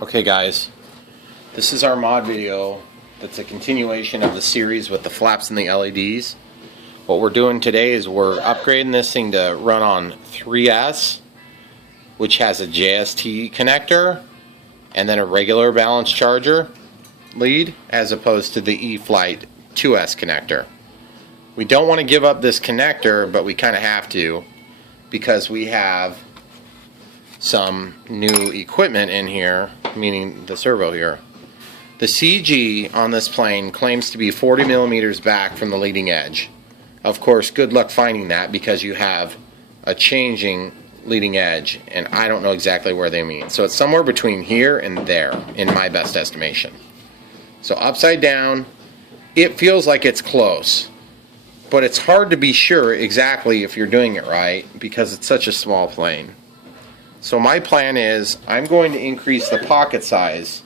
Okay guys, this is our mod video that's a continuation of the series with the flaps and the LEDs. What we're doing today is we're upgrading this thing to run on 3S, which has a JST connector and then a regular balance charger lead, as opposed to the Eflite 2S connector. We don't want to give up this connector, but we kind of have to, because we have some new equipment in here, meaning the servo here. The CG on this plane claims to be 40 millimeters back from the leading edge. Of course, good luck finding that, because you have a changing leading edge, and I don't know exactly where they mean. So it's somewhere between here and there, in my best estimation. So upside down, it feels like it's close, but it's hard to be sure exactly if you're doing it right, because it's such a small plane. So my plan is I'm going to increase the pocket size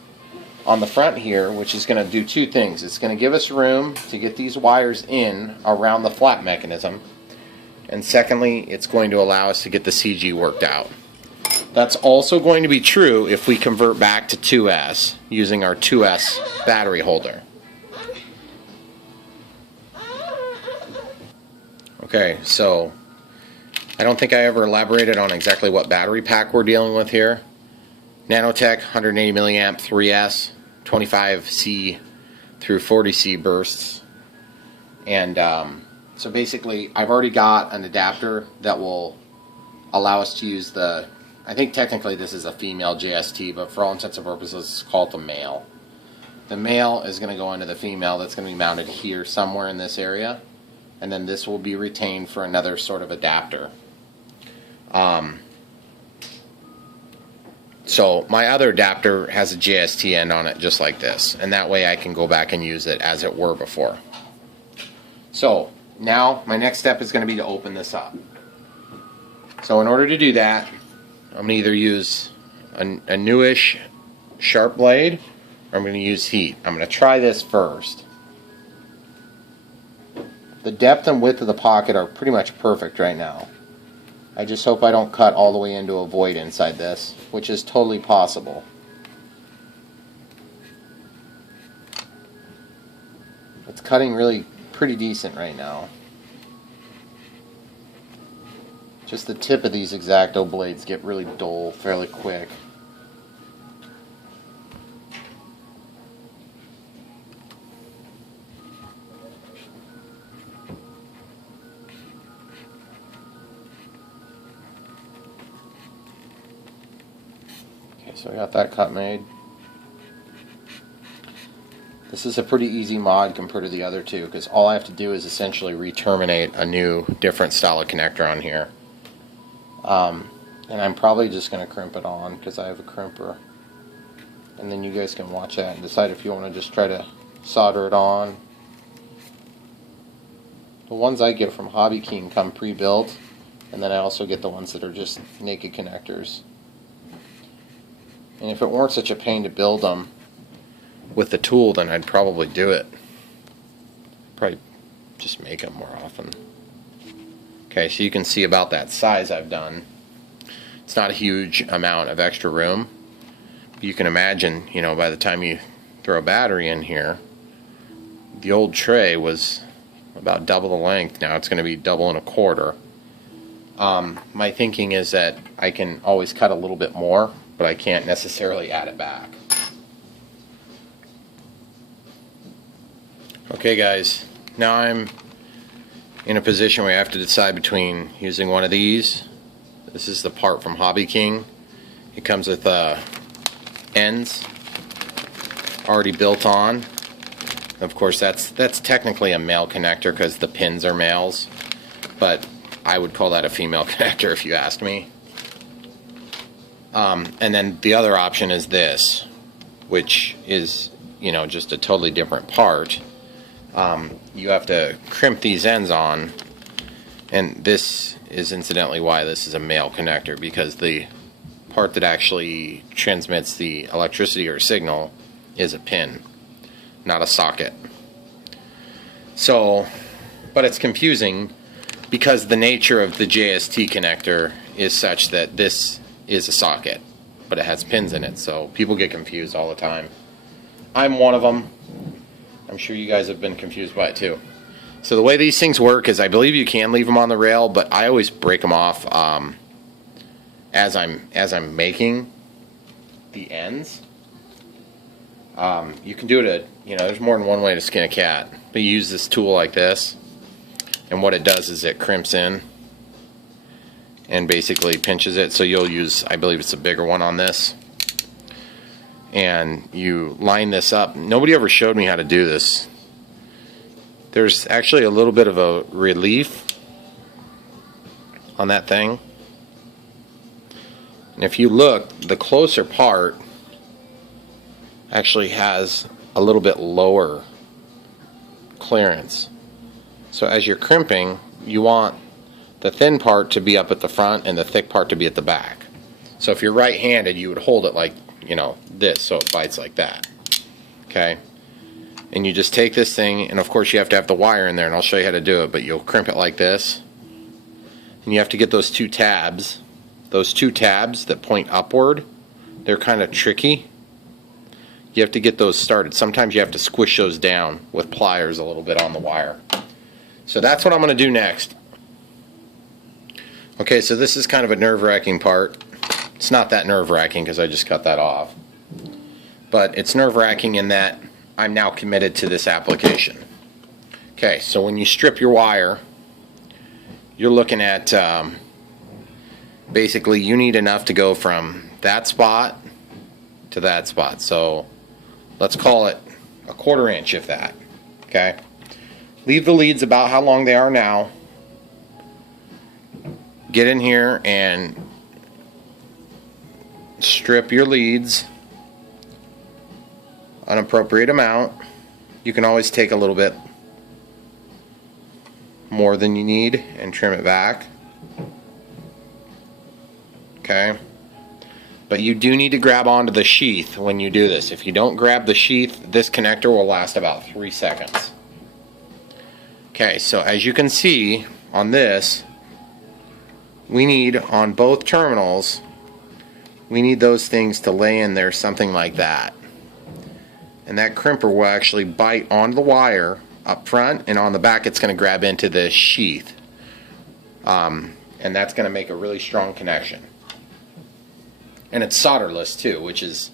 on the front here, which is going to do two things. It's going to give us room to get these wires in around the flap mechanism, and secondly, it's going to allow us to get the CG worked out. That's also going to be true if we convert back to 2S using our 2S battery holder. Okay, so I don't think I ever elaborated on exactly what battery pack we're dealing with here. Nanotech 180 milliamp 3S, 25C through 40C bursts. And so basically I've already got an adapter that will allow us to use the, I think technically this is a female JST, but for all intents and purposes let's call it the male. The male is going to go into the female that's going to be mounted here somewhere in this area, and then this will be retained for another sort of adapter. So my other adapter has a JST end on it just like this, and that way I can go back and use it as it were before. So now my next step is going to be to open this up. So in order to do that, I'm going to either use a newish sharp blade, or I'm going to use heat. I'm going to try this first. The depth and width of the pocket are pretty much perfect right now. I just hope I don't cut all the way into a void inside this, which is totally possible. It's cutting really pretty decent right now. Just the tip of these X-Acto blades get really dull fairly quick. So I got that cut made. This is a pretty easy mod compared to the other two, because all I have to do is essentially re-terminate a new, different style of connector on here. And I'm probably just going to crimp it on, because I have a crimper. And then you guys can watch that and decide if you want to just try to solder it on. The ones I get from Hobby King come pre-built, and then I also get the ones that are just naked connectors. And if it weren't such a pain to build them with the tool, then I'd probably do it. Probably just make them more often. Okay, so you can see about that size I've done. It's not a huge amount of extra room. You can imagine, you know, by the time you throw a battery in here, the old tray was about double the length. Now it's going to be double and a quarter. My thinking is that I can always cut a little bit more, but I can't necessarily add it back. Okay guys, now I'm in a position where I have to decide between using one of these. This is the part from Hobby King. It comes with ends already built on. Of course that's technically a male connector because the pins are males, but I would call that a female connector if you asked me. And then the other option is this, which is, you know, just a totally different part. You have to crimp these ends on, and this is incidentally why this is a male connector, because the part that actually transmits the electricity or signal is a pin, not a socket. So, but it's confusing because the nature of the JST connector is such that this is a socket. but it has pins in it, so people get confused all the time. I'm one of them. I'm sure you guys have been confused by it too. So the way these things work is I believe you can leave them on the rail, but I always break them off as I'm making the ends. You can do it at, there's more than one way to skin a cat. But you use this tool like this, and what it does is it crimps in and basically pinches it. So you'll use, I believe it's a bigger one on this, and you line this up. Nobody ever showed me how to do this. There's actually a little bit of a relief on that thing, and if you look, the closer part actually has a little bit lower clearance. So as you're crimping, you want the thin part to be up at the front and the thick part to be at the back. So if you're right-handed, you would hold it like, this, so it bites like that. Okay? And you just take this thing, and of course you have to have the wire in there, and I'll show you how to do it, but you'll crimp it like this. And you have to get those two tabs. Those two tabs that point upward, they're kind of tricky. You have to get those started. Sometimes you have to squish those down with pliers a little bit on the wire. So that's what I'm going to do next. Okay, so this is kind of a nerve-wracking part. It's not that nerve-wracking because I just cut that off. But it's nerve-wracking in that I'm now committed to this application. Okay, so when you strip your wire, you're looking at basically you need enough to go from that spot to that spot. So let's call it a 1/4 inch, if that. Okay, leave the leads about how long they are now. Get in here and strip your leads an appropriate amount. You can always take a little bit more than you need and trim it back. Okay, but you do need to grab onto the sheath when you do this. If you don't grab the sheath, this connector will last about 3 seconds. Okay, so as you can see on this, we need on both terminals, we need those things to lay in there something like that. And that crimper will actually bite onto the wire up front, and on the back it's going to grab into the sheath. And that's going to make a really strong connection. And it's solderless too, which is,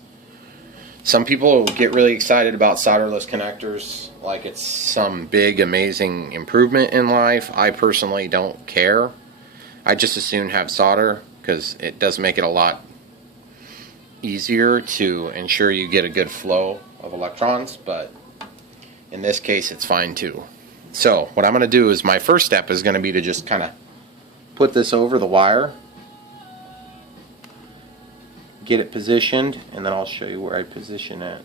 some people get really excited about solderless connectors like it's some big amazing improvement in life. I personally don't care. I just as soon have solder because it does make it a lot easier to ensure you get a good flow of electrons, but in this case it's fine too. So what I'm going to do is, my first step is going to be to just kind of put this over the wire, get it positioned, and then I'll show you where I position it.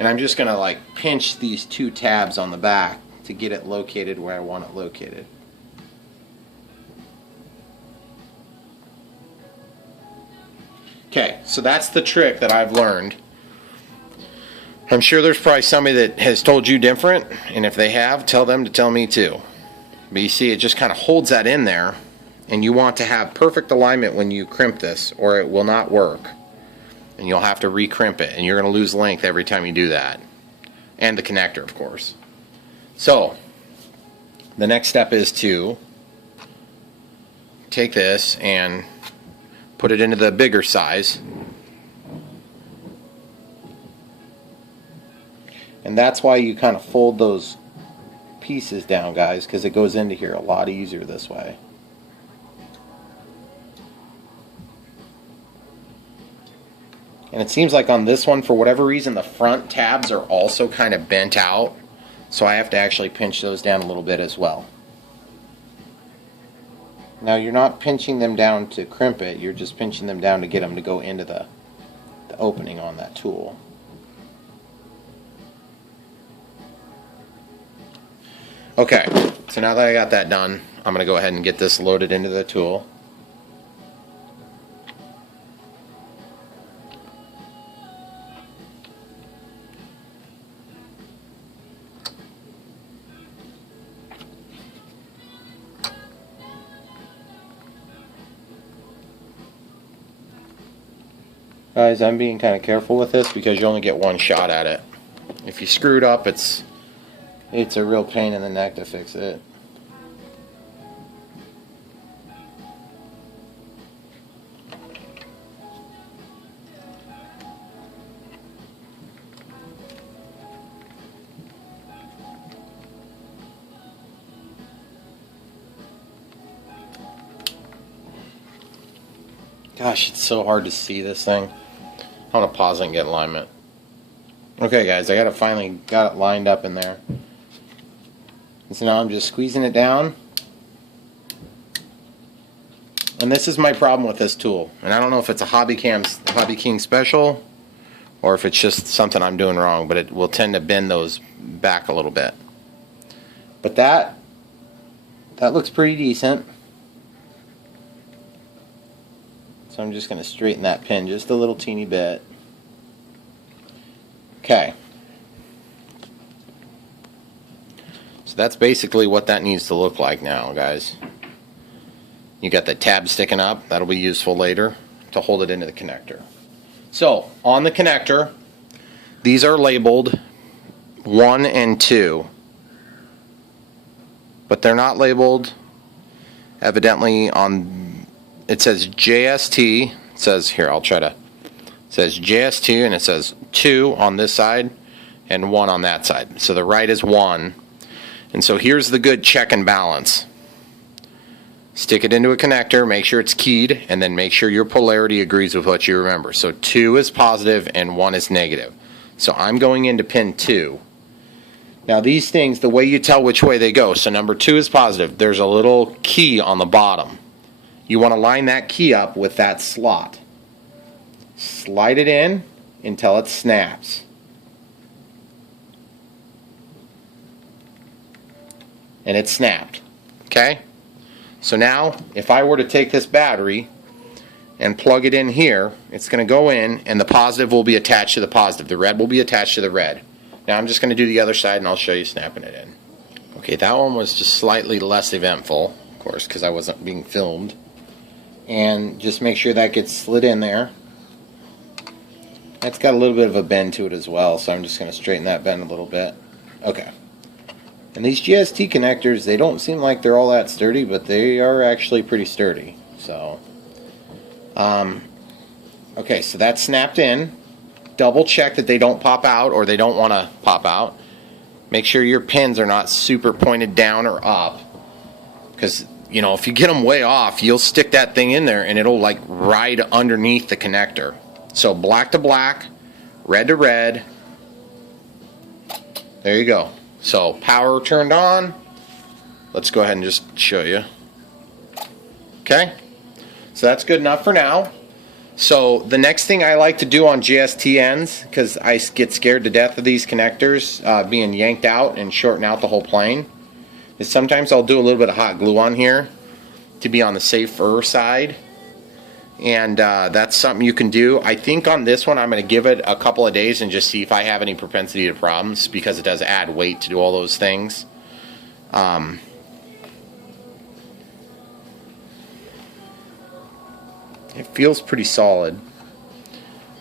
And I'm just going to like pinch these two tabs on the back to get it located where I want it located. Okay, so that's the trick that I've learned. I'm sure there's probably somebody that has told you different, and if they have, tell them to tell me too. But you see, it just kind of holds that in there, and you want to have perfect alignment when you crimp this, or it will not work. And you'll have to re-crimp it, and you're going to lose length every time you do that. And the connector, of course. So, the next step is to take this and put it into the bigger size. And that's why you kind of fold those pieces down, guys, because it goes into here a lot easier this way. And it seems like on this one, for whatever reason, the front tabs are also kind of bent out, so I have to actually pinch those down a little bit as well. Now you're not pinching them down to crimp it, you're just pinching them down to get them to go into the opening on that tool. Okay, so now that I got that done, I'm going to go ahead and get this loaded into the tool. Guys, I'm being kind of careful with this because you only get one shot at it. If you screw it up, it's a real pain in the neck to fix it. Gosh, it's so hard to see this thing. I want to pause it and get alignment. Okay guys, I finally got it lined up in there. And so now I'm just squeezing it down. And this is my problem with this tool. And I don't know if it's a Hobby King special or if it's just something I'm doing wrong, but it will tend to bend those back a little bit. But that looks pretty decent. So I'm just going to straighten that pin just a little teeny bit. Okay. So that's basically what that needs to look like now, guys. You got the tab sticking up. That'll be useful later to hold it into the connector. So on the connector, these are labeled 1 and 2. But they're not labeled evidently on... It says JST. It says here, I'll try to. It says JST and it says 2 on this side and 1 on that side. So the right is 1. And so here's the good check and balance. Stick it into a connector, make sure it's keyed, and then make sure your polarity agrees with what you remember. So 2 is positive and 1 is negative. So I'm going into pin 2. Now these things, the way you tell which way they go, so number 2 is positive. There's a little key on the bottom. You want to line that key up with that slot. Slide it in until it snaps. And it snapped. Okay? So now, if I were to take this battery and plug it in here, it's going to go in and the positive will be attached to the positive. The red will be attached to the red. Now I'm just going to do the other side and I'll show you snapping it in. Okay, that one was just slightly less eventful, of course, because I wasn't being filmed. And just make sure that gets slid in there. That's got a little bit of a bend to it as well, so I'm just going to straighten that bend a little bit. Okay. And these GST connectors, they don't seem like they're all that sturdy, but they are actually pretty sturdy. So, okay, so that's snapped in. Double check that they don't pop out or they don't want to pop out. Make sure your pins are not super pointed down or up, because you know, if you get them way off, you'll stick that thing in there and it'll like ride underneath the connector. So black to black, red to red. There you go. So power turned on. Let's go ahead and just show you. Okay. So that's good enough for now. So the next thing I like to do on JST ends, because I get scared to death of these connectors being yanked out and shorting out the whole plane, is sometimes I'll do a little bit of hot glue on here to be on the safer side. And that's something you can do. I think on this one I'm going to give it a couple of days and just see if I have any propensity to problems, because it does add weight to do all those things. It feels pretty solid.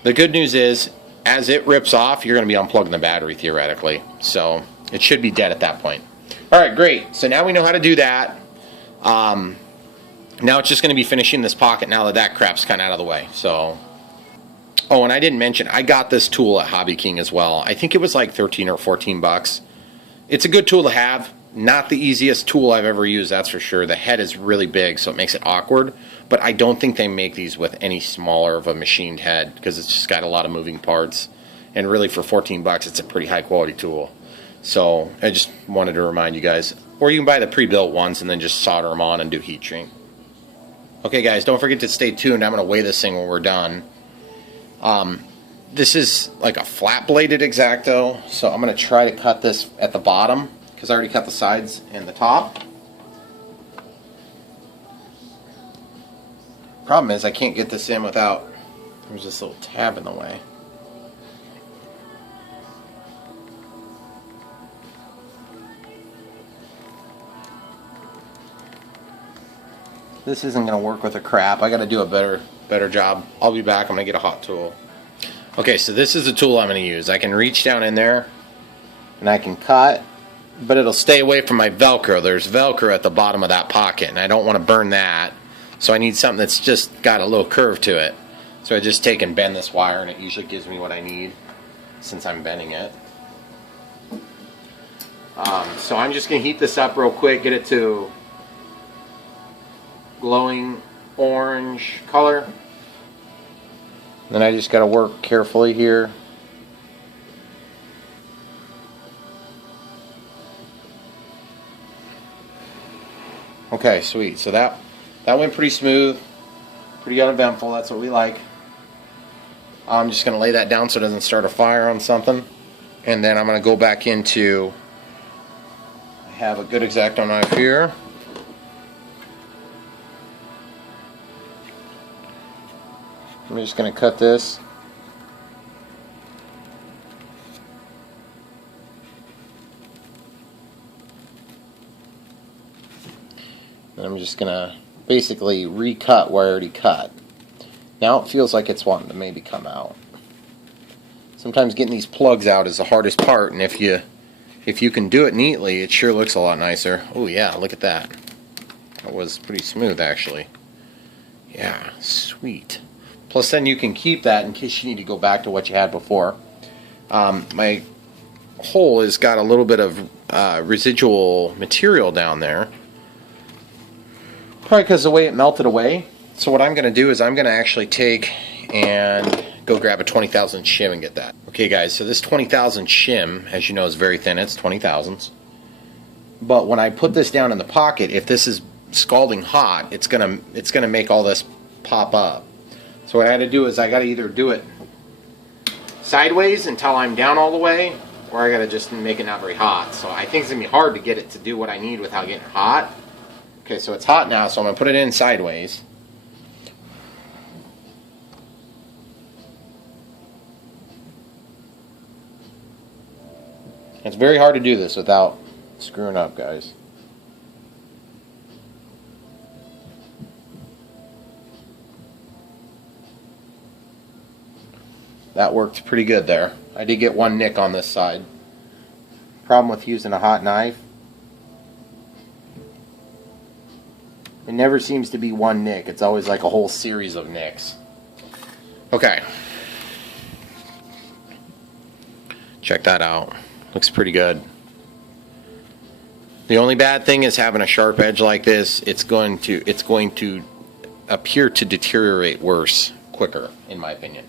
The good news is, as it rips off, you're going to be unplugging the battery theoretically. So it should be dead at that point. Alright, great. So now we know how to do that. Now it's just going to be finishing this pocket now that that crap's kind of out of the way. So, oh, and I didn't mention, I got this tool at Hobby King as well. I think it was like 13 or 14 bucks. It's a good tool to have. Not the easiest tool I've ever used, that's for sure. The head is really big, so it makes it awkward. But I don't think they make these with any smaller of a machined head, because it's just got a lot of moving parts. And really, for 14 bucks, it's a pretty high quality tool. So I just wanted to remind you guys. Or you can buy the pre-built ones and then just solder them on and do heat shrink. Okay guys, don't forget to stay tuned. I'm going to weigh this thing when we're done. This is like a flat bladed X-Acto, so I'm going to try to cut this at the bottom, because I already cut the sides and the top. Problem is I can't get this in without, there's this little tab in the way. This isn't going to work with the crap. I got to do a better better job. I'll be back. I'm going to get a hot tool. Okay, so this is the tool I'm going to use. I can reach down in there and I can cut, but it'll stay away from my Velcro. There's Velcro at the bottom of that pocket, and I don't want to burn that. So I need something that's just got a little curve to it. So I just take and bend this wire, and it usually gives me what I need since I'm bending it. So I'm just going to heat this up real quick, get it to glowing orange color. Then I just got to work carefully here. Okay, sweet. So that went pretty smooth, pretty uneventful. That's what we like. I'm just going to lay that down so it doesn't start a fire on something. And then I'm going to go back into, I have a good X-Acto knife here. I'm just going to cut this. And I'm just going to basically recut where I already cut. Now it feels like it's wanting to maybe come out. Sometimes getting these plugs out is the hardest part, and if you can do it neatly, it sure looks a lot nicer. Oh yeah, look at that. That was pretty smooth actually. Yeah, sweet. Plus then you can keep that in case you need to go back to what you had before. My hole has got a little bit of residual material down there. Probably because of the way it melted away. So what I'm going to do is I'm going to actually take and go grab a 20,000 shim and get that. Okay guys, so this 20,000 shim, as you know, is very thin. It's 20,000s. But when I put this down in the pocket, if this is scalding hot, it's gonna make all this pop up. So what I had to do is I got to either do it sideways until I'm down all the way, or I got to just make it not very hot. So I think it's going to be hard to get it to do what I need without getting hot. Okay, so it's hot now, so I'm going to put it in sideways. It's very hard to do this without screwing up, guys. That worked pretty good there. I did get one nick on this side. Problem with using a hot knife, it never seems to be one nick. It's always like a whole series of nicks. Okay. Check that out. Looks pretty good. The only bad thing is having a sharp edge like this. It's going to appear to deteriorate worse quicker, in my opinion.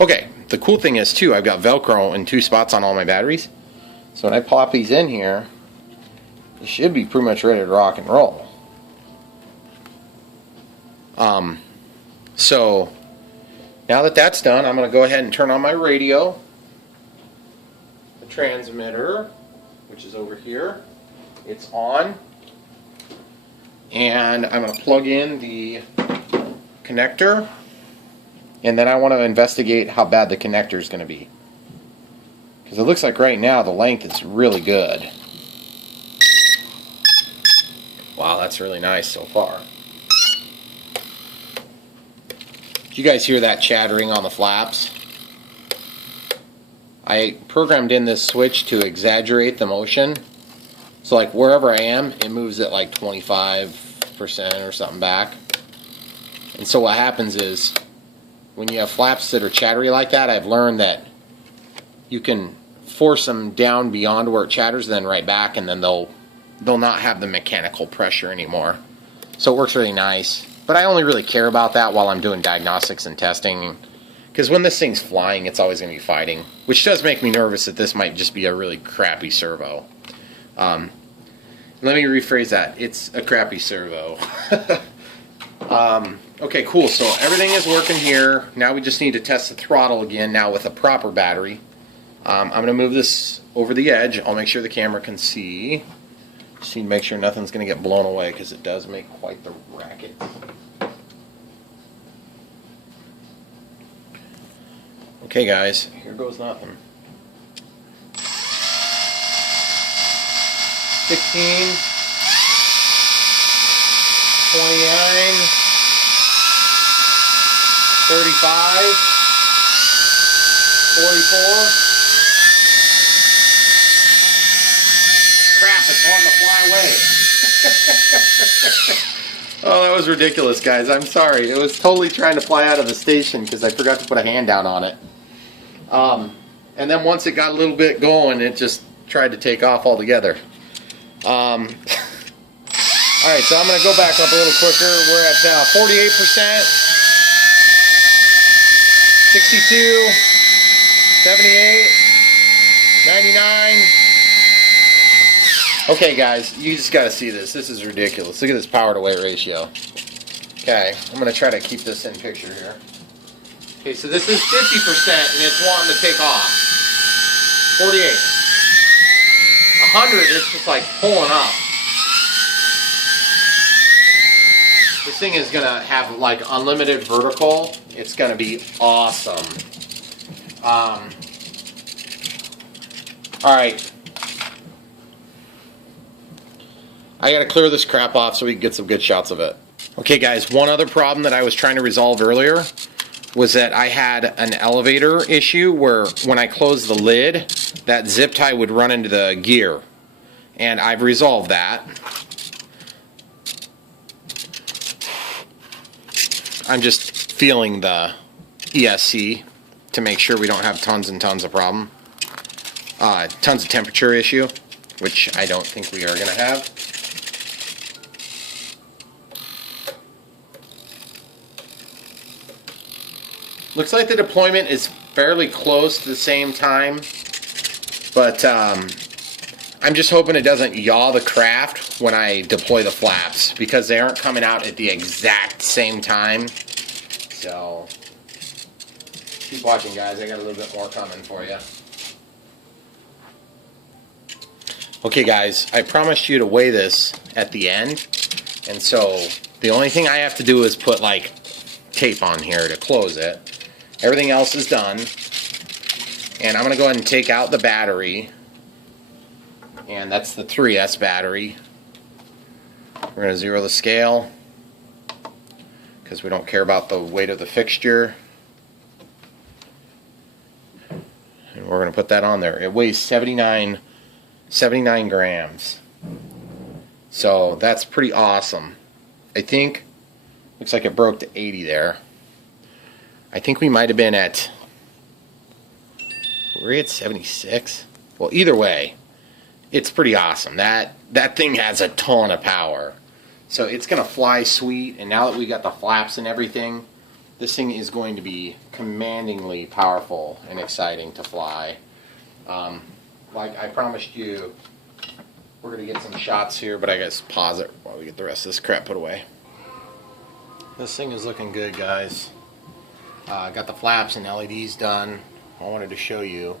Okay, the cool thing is too, I've got Velcro in 2 spots on all my batteries. So when I pop these in here, it should be pretty much ready to rock and roll. So now that that's done, I'm going to go ahead and turn on my radio, the transmitter, which is over here. It's on, and I'm going to plug in the connector, and then I want to investigate how bad the connector is going to be, because it looks like right now the length is really good. Wow, that's really nice so far. Did you guys hear that chattering on the flaps? I programmed in this switch to exaggerate the motion. So like wherever I am, it moves it like 25% or something back. And so what happens is, when you have flaps that are chattery like that, I've learned that you can force them down beyond where it chatters, then right back, and then they'll not have the mechanical pressure anymore. So it works really nice. But I only really care about that while I'm doing diagnostics and testing, because when this thing's flying, it's always going to be fighting, which does make me nervous that this might just be a really crappy servo. Let me rephrase that. It's a crappy servo. Okay, cool. So everything is working here. Now we just need to test the throttle again, now with a proper battery. I'm going to move this over the edge. I'll make sure the camera can see. Just need to make sure nothing's going to get blown away, because it does make quite the racket. Okay guys, here goes nothing. 16, 29, 35, 44. Crap, it's wanting to fly away. Oh, that was ridiculous, guys. I'm sorry. It was totally trying to fly out of the station because I forgot to put a hand down on it. And then once it got a little bit going, it just tried to take off altogether. Alright, so I'm going to go back up a little quicker. We're at 48%, 62, 78, 99. Okay, guys, you just got to see this. This is ridiculous. Look at this power to weight ratio. Okay, I'm going to try to keep this in picture here. Okay, so this is 50% and it's wanting to take off. 48. 100, it's just like pulling up. This thing is going to have like unlimited vertical. It's going to be awesome. Alright. I got to clear this crap off so we can get some good shots of it. Okay guys, one other problem that I was trying to resolve earlier was that I had an elevator issue where when I closed the lid, that zip tie would run into the gear. And I've resolved that. I'm just feeling the ESC to make sure we don't have tons and tons of problem. Tons of temperature issue, which I don't think we are going to have. Looks like the deployment is fairly close to the same time, but I'm just hoping it doesn't yaw the craft when I deploy the flaps, because they aren't coming out at the exact same time. So, keep watching, guys. I got a little bit more coming for you. Okay, guys, I promised you to weigh this at the end, and so the only thing I have to do is put like tape on here to close it. Everything else is done, and I'm going to go ahead and take out the battery, and that's the 3S battery. We're going to zero the scale because we don't care about the weight of the fixture, and we're going to put that on there. It weighs 79 grams, so that's pretty awesome. I think, looks like it broke to 80 there. I think we might have been at, were we at 76? Well, either way, it's pretty awesome. That thing has a ton of power. So it's going to fly sweet, and now that we got the flaps and everything, this thing is going to be commandingly powerful and exciting to fly. Like I promised you, we're going to get some shots here, but I guess pause it while we get the rest of this crap put away. This thing is looking good, guys. Got the flaps and LEDs done. I wanted to show you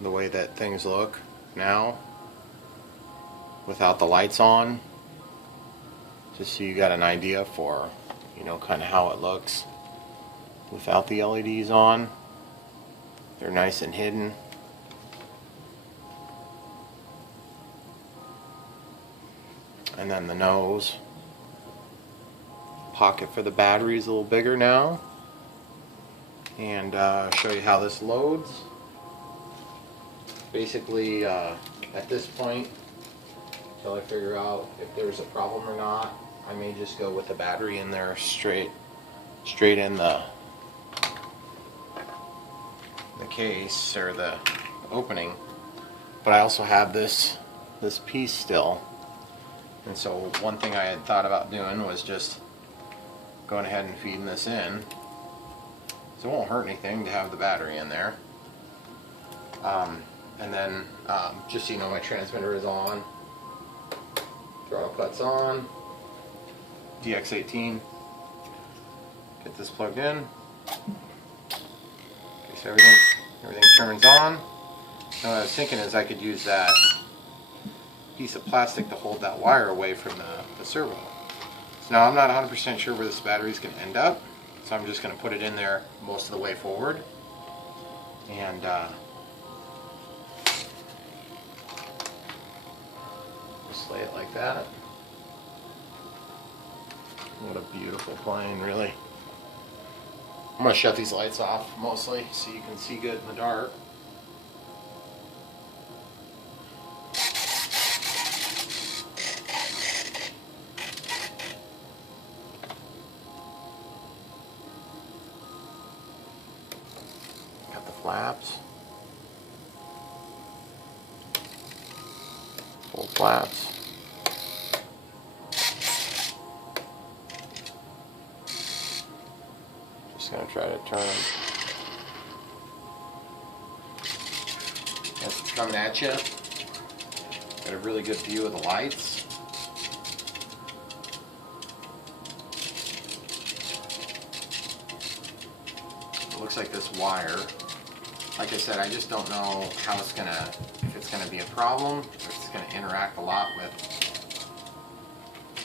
the way that things look now without the lights on, just so you got an idea for, you know, kind of how it looks without the LEDs on. They're nice and hidden. And then the nose. Pocket for the battery is a little bigger now. And show you how this loads. Basically, at this point, until I figure out if there's a problem or not, I may just go with the battery in there straight in the case or the opening. But I also have this piece still, and so one thing I had thought about doing was just going ahead and feeding this in, so it won't hurt anything to have the battery in there. And then just so you know, my transmitter is on, throttle putt's on, DX18. Get this plugged in. Okay, so everything turns on. Now what I was thinking is I could use that piece of plastic to hold that wire away from the servo. So now I'm not 100% sure where this battery is going to end up, so I'm just going to put it in there most of the way forward. And just lay it like that. What a beautiful plane, really. I'm going to shut these lights off mostly so you can see good in the dark. Got the flaps. Full flaps. Just going to try to turn them. That's coming at you. Got a really good view of the lights. It looks like this wire. Like I said, I just don't know how it's gonna, if it's gonna be a problem, if it's gonna interact a lot with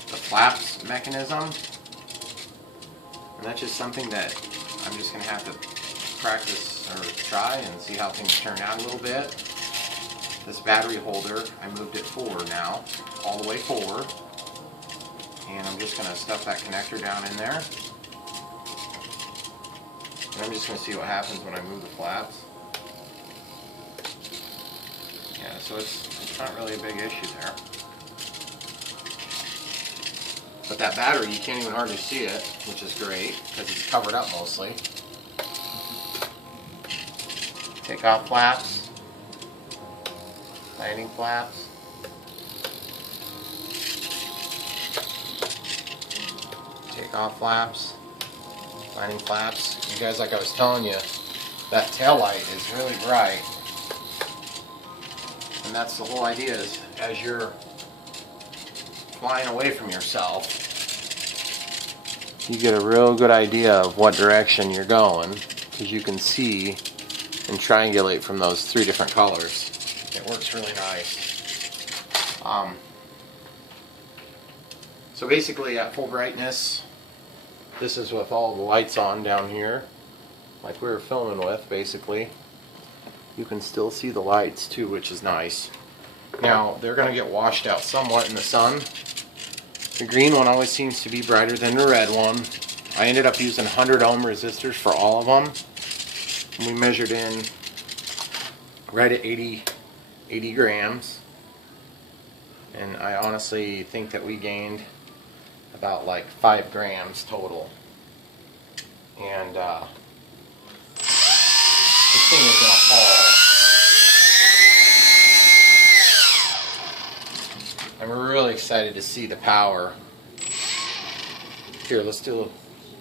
the flaps mechanism. And that's just something that I'm just gonna have to practice or try and see how things turn out a little bit. This battery holder, I moved it forward now, all the way forward. And I'm just gonna stuff that connector down in there. And I'm just gonna see what happens when I move the flaps. Yeah, so it's not really a big issue there. But that battery, you can't even hardly see it, which is great, because it's covered up mostly. Take off flaps, landing flaps. Take off flaps, landing flaps. You guys, like I was telling you, that tail light is really bright. And that's the whole idea, is as you're flying away from yourself, you get a real good idea of what direction you're going, because you can see and triangulate from those 3 different colors. It works really nice. So basically at full brightness, this is with all the lights on down here, like we were filming with basically. You can still see the lights too, which is nice. Now, they're going to get washed out somewhat in the sun. The green one always seems to be brighter than the red one. I ended up using 100 ohm resistors for all of them. And we measured in right at 80 grams. And I honestly think that we gained about like 5 grams total. And this thing is going to haul. I'm really excited to see the power. Here, let's do a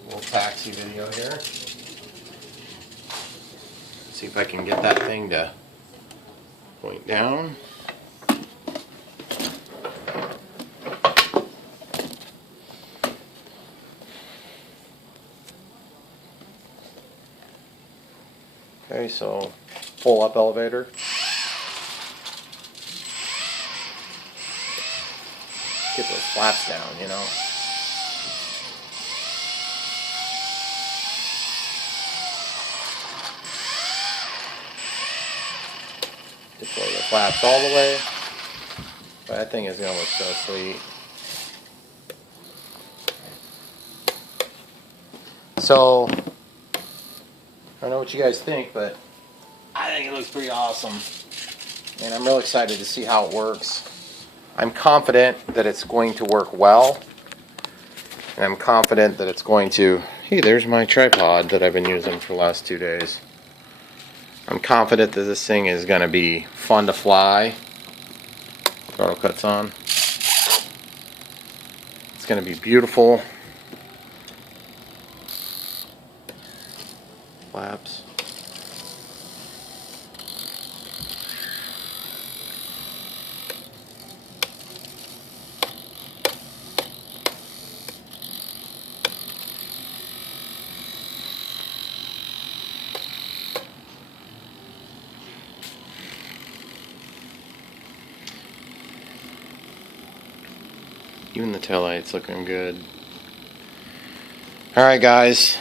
little taxi video here. See if I can get that thing to point down. Okay, so pull up elevator. Get those flaps down, you know. Deploy the flaps all the way. That thing is going to look so sweet. So, I don't know what you guys think, but I think it looks pretty awesome. And I'm real excited to see how it works. I'm confident that it's going to work well. And I'm confident that it's going to... Hey, there's my tripod that I've been using for the last 2 days. I'm confident that this thing is going to be fun to fly. Throttle cuts on. It's going to be beautiful. Flaps. Even the taillight's looking good. Alright guys,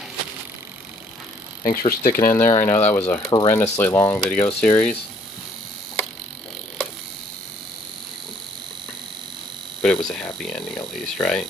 thanks for sticking in there. I know that was a horrendously long video series, but it was a happy ending at least, right?